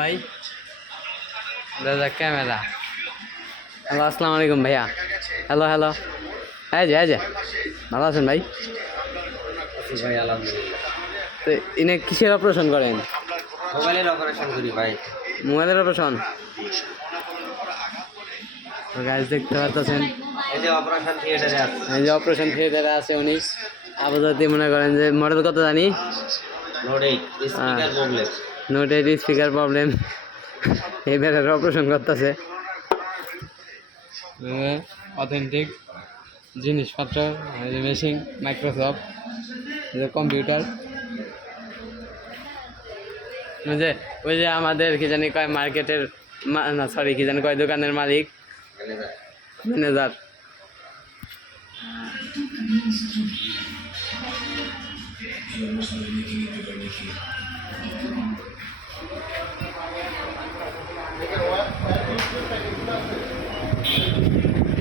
ভাই দাদা camera. Hello, আসসালামু আলাইকুম ভাইয়া। হ্যালো হ্যালো, এই যে ভালো আছেন ভাই? ভাই আলহামদুলিল্লাহ। তো ইনে কিসের অপারেশন করেন? মোবাইলের অপারেশন করি ভাই। মোবাইলের অপারেশন। তো গাইজ দেখতে পাচ্ছেন, এই যে অপারেশন থিয়েটারে আছে। এই যে অপারেশন থিয়েটারে আছে উনি। আপাতত মনে করেন যে মডেল কত জানি, note 8 speaker problem. Note 8 speaker problem. এই ব্যাটার অপারেশন করতেছে। অথেন্টিক জিনিসপত্র, মেশিন, মাইক্রোসফট, কম্পিউটার। ওই যে আমাদের কি জানি কয় মার্কেটের না সরি কি জানি কয় দোকানের মালিক, ম্যানেজার।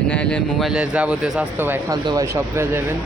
নাইলে মোবাইলের যাবতীয় স্বাস্থ্য ভাই খালতো ভাই সব পেয়ে যাবেন।